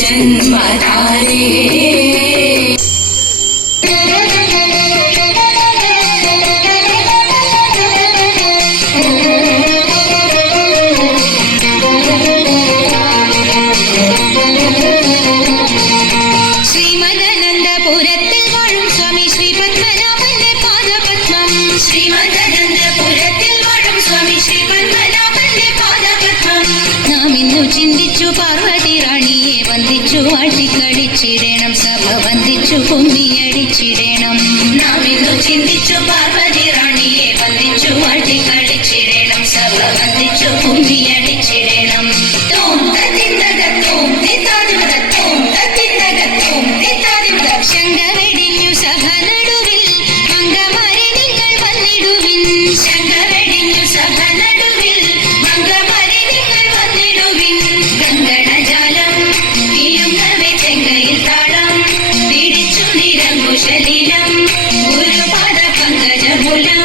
जन्मधारे ചിന്തിച്ചു പാർവതി റാണിയെ വന്ദിച്ചു വാട്ടിക്കളിച്ചിടണം സഭ വന്ദിച്ചു കുമ്മിയടിച്ചിടണം നാം ഇന്നു ചിന്തിച്ചു പാർവതി റാണിയെ വന്ദിച്ചു വാട്ടിക്കളിച്ചിടണം സഭ വന്ദിച്ചു കുമ്മിയടിച്ചിടണം തോം തത്തിന്നകത്തോം തിത്താതിമതത്തോം തത്തിന്നകത്തോം തിത്താതിമതം ശങ്കവെടിഞ്ഞു സഭ നടുവിൽ മംഗമാരെ നിങ്ങൾ വന്നിടുവിൻ ശങ്കവെടിഞ്ഞു സഭ നടുവിൽ മംഗമാരെ നിങ്ങൾ വന്നിടുവിൻ ഗംഗണജാലം കിലുങ്ങവെ ചെങ്കയിൽ താളം പിടിച്ചു നിരങ്കുശലീലം ഗുരുപാദ പങ്കജമൂലം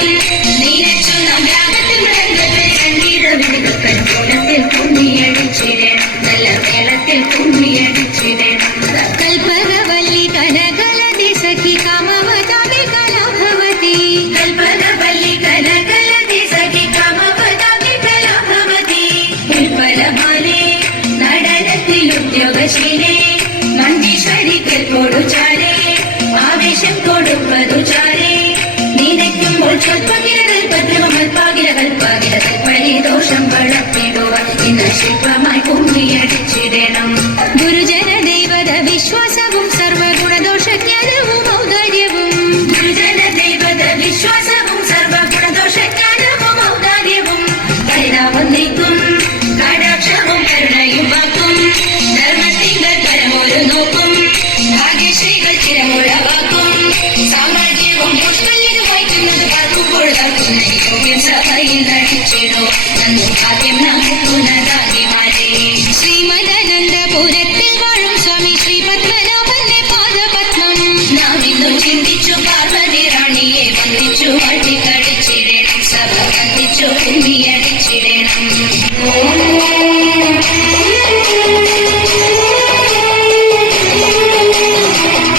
നീലച്ചു നാം രാഗത്തിൽ മൃദംഗത്തിൽ സംഗീത വിധികൾ കൂലത്തിൽ കുമ്മിയടിച്ചിടണം നല്ല മേളത്തിൽ കുമ്മിയടിച്ചിടണം കൽപ്പകവല്ലി കനകലതി സഖി കാമവതാപി കലാഭവതി കൽപ്പകവല്ലി കനകലതി സഖി കാമവതാപി കലാഭവതി ഉൽപ്പലമാലേ നടനത്തിൽ ഉദ്യോഗശീലേ മഞ്ചീശ്വരിക്കൽ കൊടുചാരേ ആവേശം കൊടുപ്പതു ചാരേ നിനയ്ക്കുമ്പോൾ സ്വൽപ്പകില കൽപ്പദ്രവമൽപാകില കൽപ്പാകില കൽപ്പനി ദോഷം വളർത്തിടുവാൻ ഇന്ന് ശില്പമായി കുമ്മിയടിച്ചിടണം ഗുരുജന ദൈവത വിശ്വാസവും സർവഗുണദോഷജ്ഞാനവും ഔദാര്യവും ഗുരുജന ദൈവത വിശ്വാസവും സർവഗുണദോഷജ്ഞാനവും ഔദാര്യവും പരിതാപം നീക്കും കടാക്ഷവും കരുണയും വാക്കും ധർമ്മത്തിങ്കൽ പരമൊരു നോക്കും ഭാഗ്യശ്രീകൾ ചിരമുഴവാക്കും സാമ്രാജ്യവും പുഷ്പല്യത് വഹിക്കുന്നത് പാർക്കുമ്പോൾ തർക്കുന്ന യോഗ്യം സഭയിൽ നടിച്ചിടോ നന്നു ഭാഗ്യം നമുക്കുനതാകിമാരേ ശ്രീമദാനന്ദപുരത്തിൽ വാഴും സ്വാമി ശ്രീ പത്മനാഭന്റെ പാദപത്മം നാം ഇന്നു ചിന്തിച്ചു പാർവതി റാണിയെ വന്ദിച്ചു വാട്ടിക്കളിച്ചിടണം സഭ വന്ദിച്ചു കുമ്മിയടിച്ചിടണം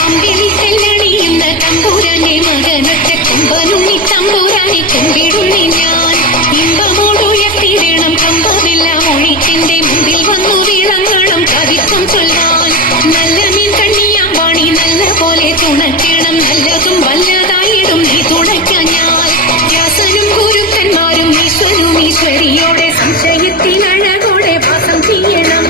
അമ്പിളിക്കല്ലണിയുന്ന തമ്പുരാന്റെ മകനൊറ്റ കുമ്പനുണ്ണി തമ്പുരാനെ കുമ്പിടുണ്ണി ഞാൻ ഇമ്പമോടുയർത്തിടണം കമ്പമില്ല മൊഴിക്കിന്റെ മുമ്പിൽ വന്നു വിളങ്ങണം കവിത്വം ചൊല്ലാൻ നല്ല മീൻ കണ്ണിയാം വാണി നല്ല പോലെ തുണയ്ക്കണം നല്ലതും വല്ലതായിടും നീ തുണയ്ക്കാൻ ഞാൻ വ്യാസനും ഗുരുക്കന്മാരും ഈശ്വരും ഈശ്വരിയോടെ സംശയത്തിനഴകോടെ വാസം ചെയ്യണം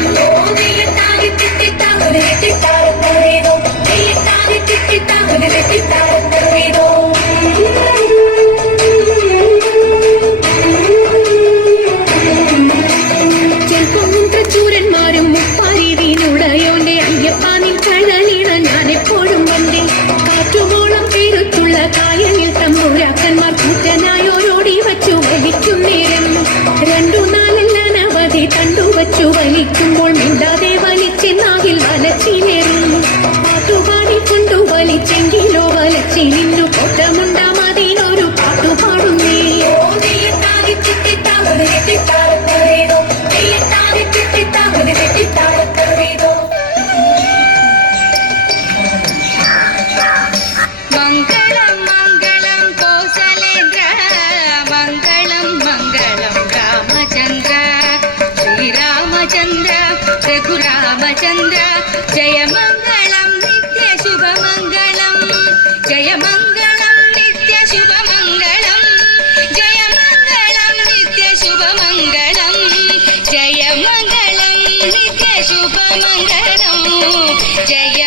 ചെൽപ്പൊന്നും തൃച്ചൂരന്മാരും മുപ്പാരീതിനുടയോന്റെ അയ്യപ്പാനിൻ കഴലിട ഞാൻ എപ്പോഴും വന്നേ കാറ്റുമോളം പേരുത്തുള്ള കായലിൽ തമ്പുരാക്കന്മാർ കൂറ്റനായോരോടി വച്ചു വലിക്കും നേരം രണ്ടു നാലല്ലനവധി തണ്ടു വച്ചു വലിക്കുമ്പോൾ മിണ്ടാതെ വലിച്ചെന്നാകിൽ വലച്ചിലേറും പാട്ടുപാടി കൊണ്ടു വലിച്ചെങ്കിലോ വലച്ചിലിന്നു കൊട്ടമുണ്ടാമതിനൊരു പാട്ടുപാടുന്നേ മംഗളം മംഗളം കോസലേന്ദ്ര മംഗളം മംഗളം രാമചന്ദ്ര ശ്രീരാമചന്ദ്ര രഘുരാമചന്ദ്ര ജയമംഗളം നിത്യശുഭമംഗളം ജയമംഗളം നിത്യശുഭമംഗളം ജയമംഗളം നിത്യശുഭമംഗളം ജയമംഗളം നിത്യശുഭമംഗളം ജയ